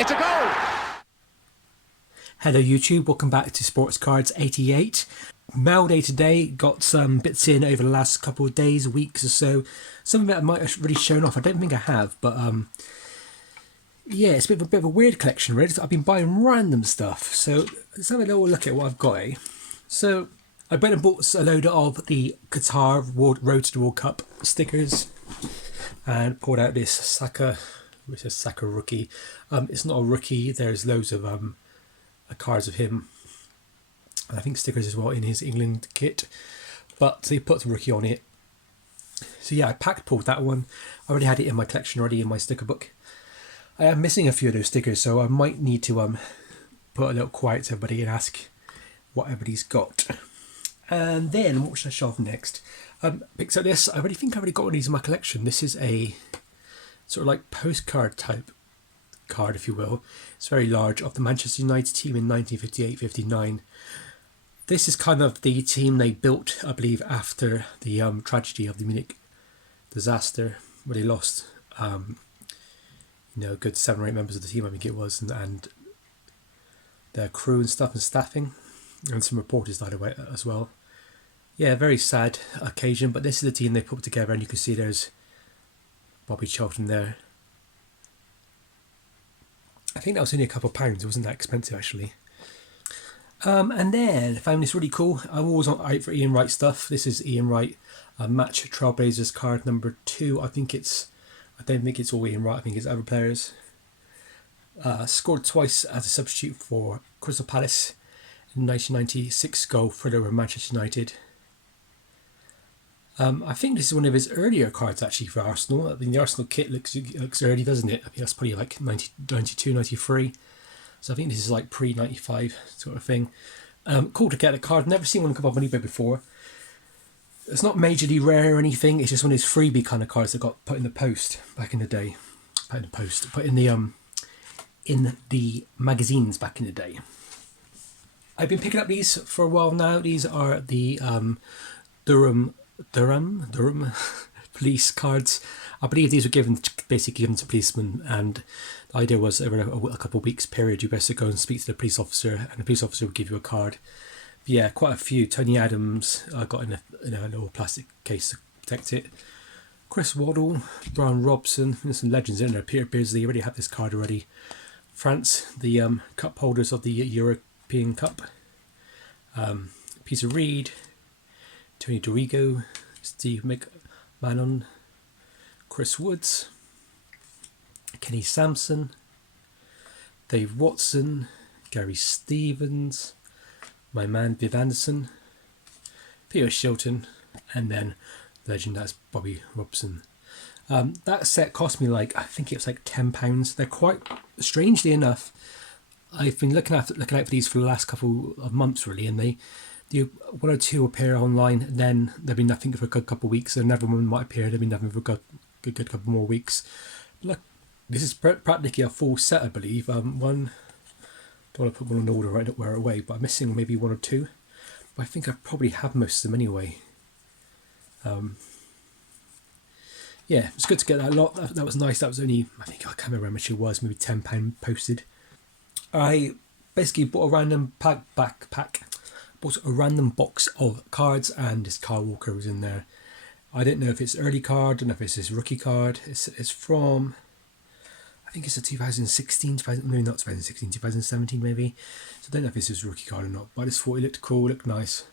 It's a goal! Hello YouTube, welcome back to Sports Cards 88. Mail day today, got some bits in over the last couple of days, weeks or so. Some of it I might have really shown off, I don't think I have, but yeah, it's a bit of a weird collection really. I've been buying random stuff, so let's have a little look at what I've got. So I went and bought a load of the Qatar Road to the World Cup stickers and pulled out this Saka, which is Saka rookie. It's not a rookie, there's loads of cards of him, I think stickers as well in his England kit, but he put the rookie on it. So yeah, I pulled that one. I already had it in my collection already in my sticker book. I am missing a few of those stickers, so I might need to put a little quiet to everybody and ask what everybody's got. And then what should I show off next? Picked up this. I already think I already got one of these in my collection. This is a sort of like postcard type card, if you will. It's very large, of the Manchester United team in 1958-59. This is kind of the team they built, I believe, after the tragedy of the Munich disaster, where they lost a good 7 or 8 members of the team, I think it was, and their crew and stuff and staffing, and some reporters died away as well. Yeah, very sad occasion, but this is the team they put together, and you can see there's Bobby Charlton there. I think that was only a couple of pounds. It wasn't that expensive actually. And then I found this really cool. I'm always out for Ian Wright stuff. This is Ian Wright, Match Trailblazers card number 2. I don't think it's all Ian Wright. I think it's other players. Scored twice as a substitute for Crystal Palace in 1996 goal thriller with Manchester United. I think this is one of his earlier cards actually for Arsenal. I mean, the Arsenal kit looks early, doesn't it? I think that's probably like 92, 93. So I think this is like pre-95 sort of thing. Cool to get a card. Never seen one come up on eBay before. It's not majorly rare or anything. It's just one of his freebie kind of cards that got put in the post back in the day. Put in the magazines back in the day. I've been picking up these for a while now. These are the Durham police cards. I believe these were basically given to policemen, and the idea was over a couple of weeks period you best go and speak to the police officer, and the police officer would give you a card. But yeah, quite a few. Tony Adams I got in a little plastic case to protect it. Chris Waddle, Brian Robson, there's some legends in there. Peter Beardsley, already have this card already. France, the cup holders of the European Cup. Peter Reid, Tony Dorigo, Steve McMahon, Chris Woods, Kenny Sampson, Dave Watson, Gary Stevens, my man Viv Anderson, Peter Shilton, and then the legend that's Bobby Robson. That set cost me I think it was like £10. They're quite, strangely enough, I've been looking out for these for the last couple of months really, and they one or two appear online, and then they've been nothing for a good couple of weeks, and another one might appear, they've been nothing for a good couple more weeks. Look, this is practically a full set, I believe. One, don't want to put one in order right where away, but I'm missing maybe one or two. But I think I probably have most of them anyway. Yeah, it's good to get that lot. That was nice. That was only, I can't remember how much it was, maybe £10 posted. I basically bought a random bought a random box of cards, and this Kyle Walker was in there. I don't know if it's early card, I don't know if it's his rookie card. It's from, I think it's a 2016, maybe not 2016, 2017 maybe. So I don't know if it's his rookie card or not, but I just thought it looked cool, looked nice.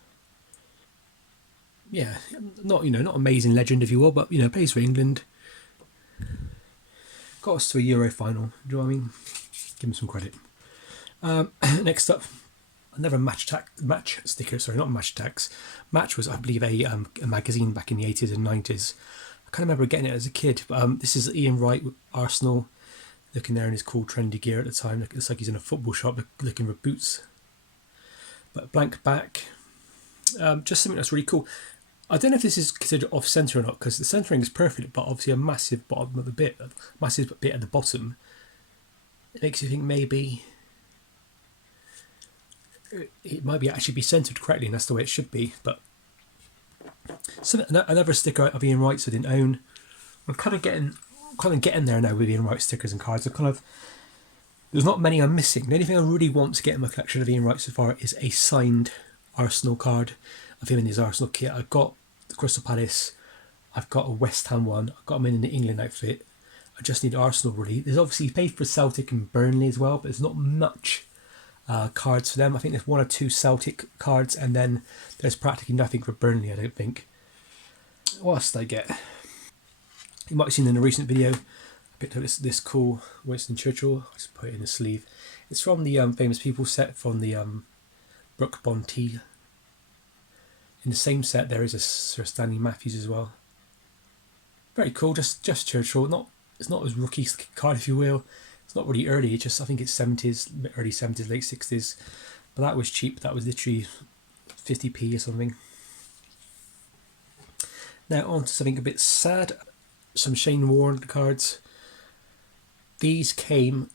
Yeah, not amazing legend if you will, but plays for England. Got us to a Euro final, do you know what I mean? Give him some credit. Next up, another match sticker. Sorry, not Match Attacks. Match was, I believe, a magazine back in the 80s and 90s. I can't remember getting it as a kid, but this is Ian Wright with Arsenal, looking there in his cool trendy gear at the time. Looks like he's in a football shop looking for boots. But blank back. Just something that's really cool. I don't know if this is considered off-centre or not, because the centering is perfect, but obviously a massive bit at the bottom. It makes you think maybe it might be actually be centered correctly, and that's the way it should be. But another sticker of Ian Wright's I didn't own. I'm kind of getting there now with Ian Wright stickers and cards. I kind of There's not many I'm missing. The only thing I really want to get in my collection of Ian Wright so far is a signed Arsenal card of him in his Arsenal kit. I've got the Crystal Palace, I've got a West Ham one, I've got him in the England outfit. I just need Arsenal really. There's obviously paid for Celtic and Burnley as well, but there's not much cards for them. I think there's 1 or 2 Celtic cards, and then there's practically nothing for Burnley, I don't think. What else did I get? You might have seen in a recent video, I picked up this cool Winston Churchill. I just put it in the sleeve. It's from the Famous People set from the Brooke Bonty. In the same set there is a Sir Stanley Matthews as well. Very cool, just Churchill. It's not his rookie card, if you will. It's not really early, it's just, I think it's 70s, early 70s, late 60s. But that was cheap, that was literally 50p or something. Now on to something a bit sad. Some Shane Warne cards. These came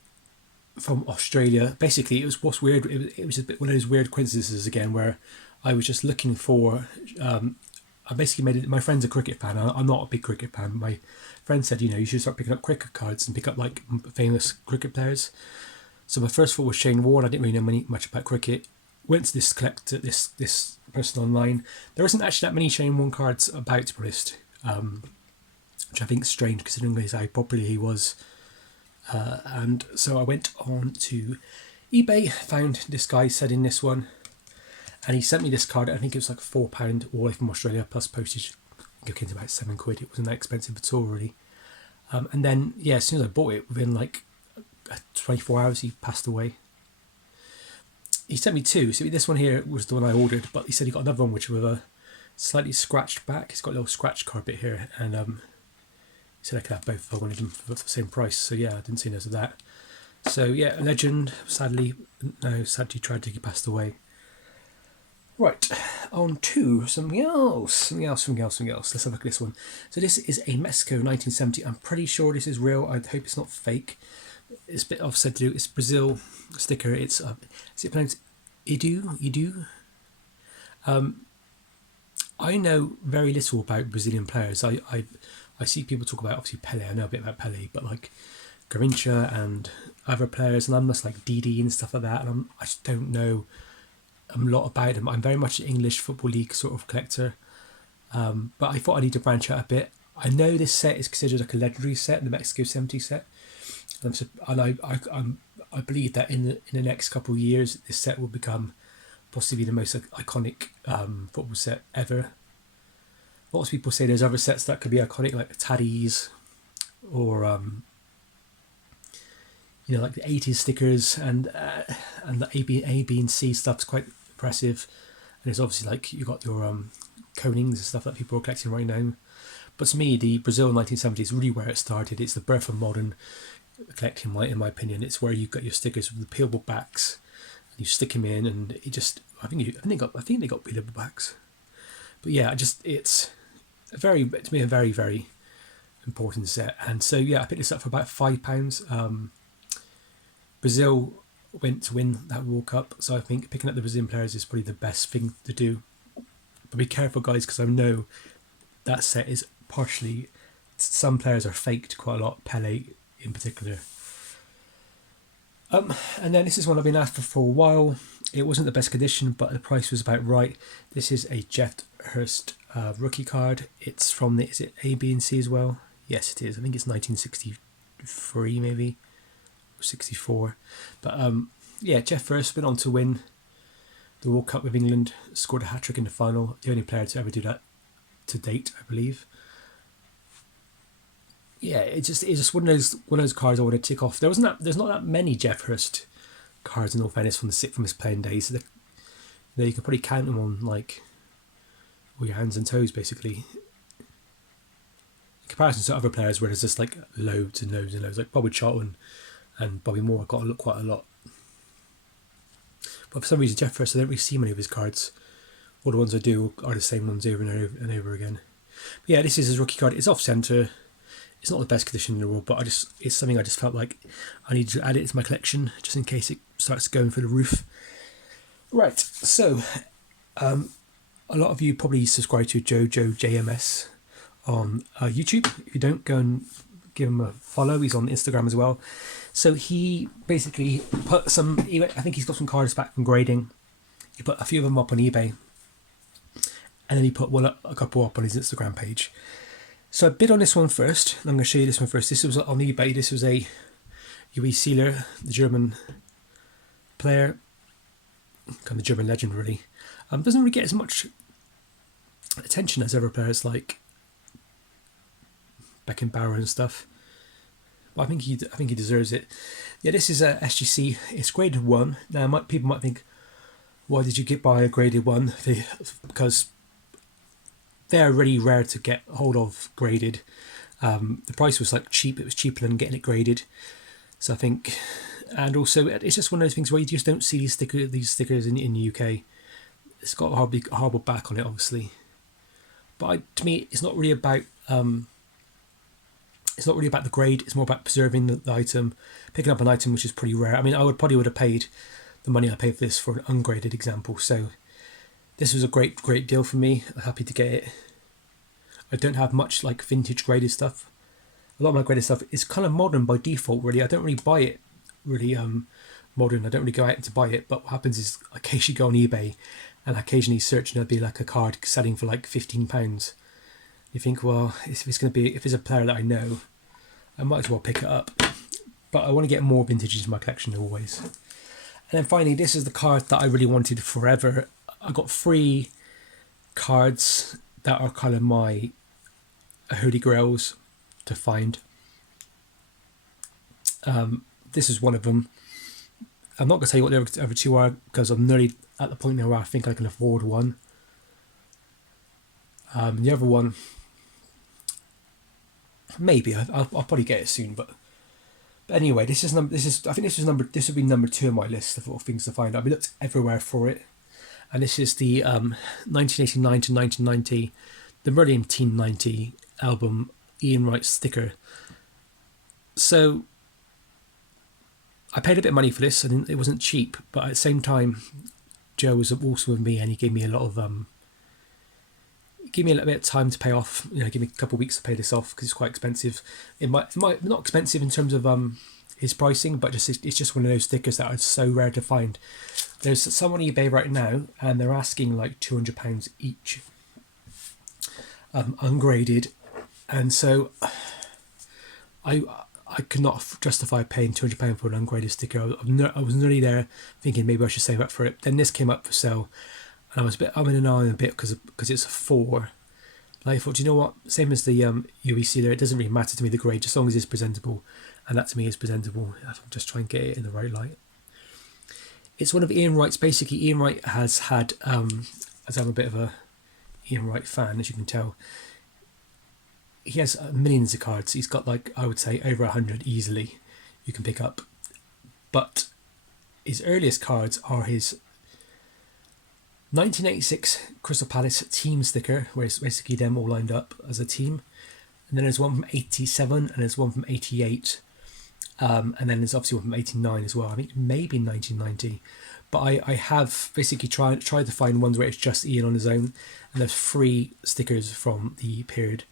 from Australia. Basically, it was what's weird. It was a bit one of those weird coincidences again, where I was just looking for. I basically made it. My friend's a cricket fan. I'm not a big cricket fan. My friend said, you should start picking up cricket cards and pick up like famous cricket players. So my first thought was Shane Warne. I didn't really know much about cricket. Went to this collector, this person online. There isn't actually that many Shane Warne cards about, to be honest, which I think is strange considering how popular he was. And so I went on to eBay, found this guy selling this one, and he sent me this card. I think it was like £4 all the way from Australia plus postage. I think it came to about £7. It wasn't that expensive at all, really. And then, yeah, as soon as I bought it, within like 24 hours, he passed away. He sent me 2. So this one here was the one I ordered, but he said he got another one which was a slightly scratched back. It's got a little scratch carpet here, and he said I could have both if I wanted them for the same price. So yeah, I didn't see no of that. So yeah, a legend. Sadly tragically passed away. Right, on to something else. Let's have a look at this one. So this is a Mexico 1970. I'm pretty sure this is real. I hope it's not fake. It's a bit offset to do. It's Brazil sticker. It's is it pronounced Edu? I know very little about Brazilian players. I see people talk about obviously Pele. I know a bit about Pele, but like Garrincha and other players, and I'm just like Didi and stuff like that. And I just don't know a lot about them. I'm very much an English Football League sort of collector, but I thought I need to branch out a bit. I know this set is considered like a legendary set, the Mexico 70 set, and I believe that in the next couple of years, this set will become possibly the most iconic football set ever. Lots of people say there's other sets that could be iconic, like the Taddies, or like the 80s stickers, and the A, B, and C stuff's quite impressive. And there's obviously like you got your Konings and stuff that people are collecting right now. But to me, the Brazil 1970s is really where it started. It's the birth of modern collecting, in my opinion. It's where you've got your stickers with the peelable backs, and you stick them in, and it just I think they got peelable backs. But yeah, it's a very very important set. And so yeah, I picked this up for about £5. Brazil went to win that World Cup, so I think picking up the Brazilian players is probably the best thing to do. But be careful, guys, because I know that set is partially, some players are faked quite a lot, Pele in particular. And then this is one I've been after for a while. It wasn't the best condition, but the price was about right. This is a Jeff Hurst rookie card. It's from is it A, B, and C as well? Yes, it is. I think it's 1963 maybe, or 64. But yeah, Jeff Hurst went on to win the World Cup with England, scored a hat-trick in the final. The only player to ever do that to date, I believe. Yeah, it's just one of those cards I want to tick off. There's not that many Jeff Hurst cards in all fairness from his playing days. So you can probably count them on like all your hands and toes basically. In comparison to other players where there's just like loads and loads and loads, like Bobby Charlton and Bobby Moore got to look quite a lot. But for some reason Jeff Hurst, I don't really see many of his cards. All the ones I do are the same ones over and over again. But yeah, this is his rookie card. It's off centre. It's not the best condition in the world, but it's something I just felt like I need to add it to my collection just in case it starts going through the roof. Right, so a lot of you probably subscribe to JoJo JMS on YouTube. If you don't, go and give him a follow. He's on Instagram as well. So he basically put some, I think he's got some cards back from grading. He put a few of them up on eBay, and then he put a couple up on his Instagram page. So I bid on this one first. I'm going to show you this one first. This was on eBay. This was a Louis Sealer, the German player, kind of German legend really. Doesn't really get as much attention as other players like Beckenbauer and stuff. But I think he deserves it. Yeah, this is a SGC. It's graded 1. Now people might think, why did you buy a graded 1? Because they're really rare to get hold of graded. The price was like cheap. It was cheaper than getting it graded. So I think, and also it's just one of those things where you just don't see these stickers in the UK. It's got a horrible back on it, obviously. But to me, it's not really about the grade. It's more about preserving the item, picking up an item which is pretty rare. I mean, I would have paid the money I paid for this for an ungraded example. So this was a great deal for me. I'm happy to get it. I don't have much like vintage graded stuff. A lot of my graded stuff is kind of modern by default, really. I don't really buy it really modern. I don't really go out to buy it. But what happens is I occasionally go on eBay and occasionally search, and there'll be like a card selling for like £15. You think, well, if it's a player that I know, I might as well pick it up. But I want to get more vintage into my collection always. And then finally, this is the card that I really wanted forever. I got 3 cards that are kind of my Holy Grails to find. This is one of them. I'm not going to tell you what the other 2 are, because I'm nearly at the point now where I think I can afford one. The other one, maybe I'll probably get it soon, but anyway, this would be number 2 on my list of things to find. I've looked everywhere for it, and this is the 1989 to 1990, the Merlin 1990 album Ian Wright sticker. So I paid a bit of money for this, and it wasn't cheap, but at the same time, Joe was also with me, and he gave me a little bit of time to pay off. Give me a couple of weeks to pay this off, because it's quite expensive. It might not expensive in terms of his pricing, but it's just one of those stickers that are so rare to find. There's some on eBay right now, and they're asking like £200 each, ungraded, and so I could not justify paying £200 for an ungraded sticker. I was nearly there thinking maybe I should save up for it. Then this came up for sale, and I was I'm in an eye a bit because it's a 4. And I thought, you know what? Same as the UEC there, it doesn't really matter to me the grade, as long as it's presentable, and that to me is presentable. I'll just try and get it in the right light. It's one of Ian Wright's. Basically, Ian Wright has had, as I'm a bit of a Ian Wright fan, as you can tell, he has millions of cards. He's got like, I would say, over 100 easily you can pick up. But his earliest cards are his 1986 Crystal Palace team sticker, where it's basically them all lined up as a team. And then there's one from 87, and there's one from 88. And then there's obviously one from 89 as well. I think maybe 1990. But I have basically tried to find ones where it's just Ian on his own. And there's 3 stickers from the period.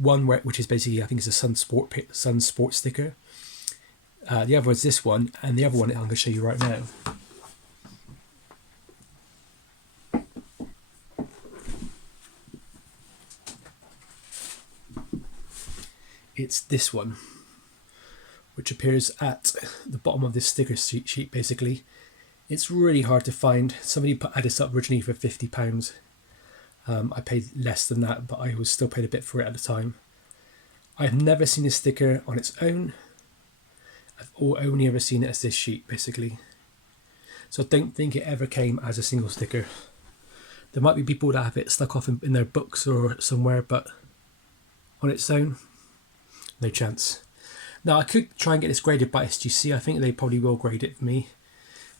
One which is basically, I think, is a Sun Sport sticker. The other is this one, and the other one I'm going to show you right now. It's this one, which appears at the bottom of this sticker sheet. Basically, it's really hard to find. Somebody had this up originally for £50. I paid less than that, but I was still paid a bit for it at the time. I've never seen a sticker on its own. I've only ever seen it as this sheet, basically. So I don't think it ever came as a single sticker. There might be people that have it stuck off in their books or somewhere, but on its own, no chance. Now, I could try and get this graded by SGC. I think they probably will grade it for me.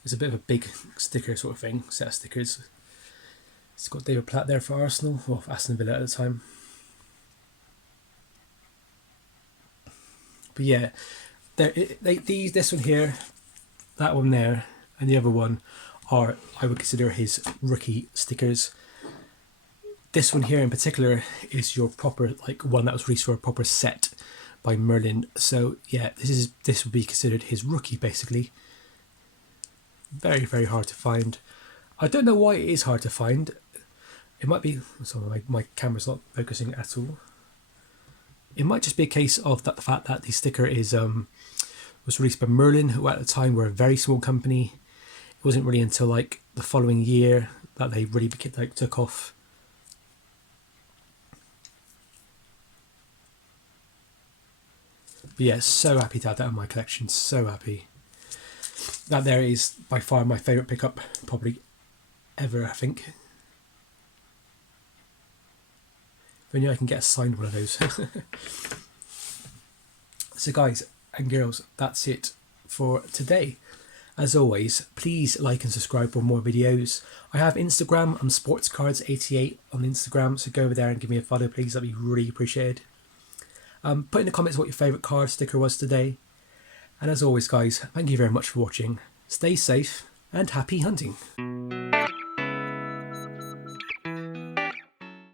It's a bit of a big sticker sort of thing, set of stickers. It's got David Platt there for Arsenal, or for Aston Villa at the time. But yeah, this one here, that one there, and the other one are, I would consider, his rookie stickers. This one here in particular is your proper, like, one that was released for a proper set by Merlin. So yeah, this would be considered his rookie basically. Very, very hard to find. I don't know why it is hard to find. It might be, sorry, my camera's not focusing at all. It might just be a case of the fact that the sticker is was released by Merlin, who at the time were a very small company. It wasn't really until like the following year that they really took off. But yeah, so happy to have that in my collection. So happy. That there is by far my favourite pickup, probably ever, I think. If only I can get a signed one of those. So guys and girls, that's it for today. As always, please like and subscribe for more videos. I have Instagram, I'm sportscards88 on Instagram, so go over there and give me a follow please, that'd be really appreciated. Put in the comments what your favourite card sticker was today. And as always guys, thank you very much for watching. Stay safe and happy hunting.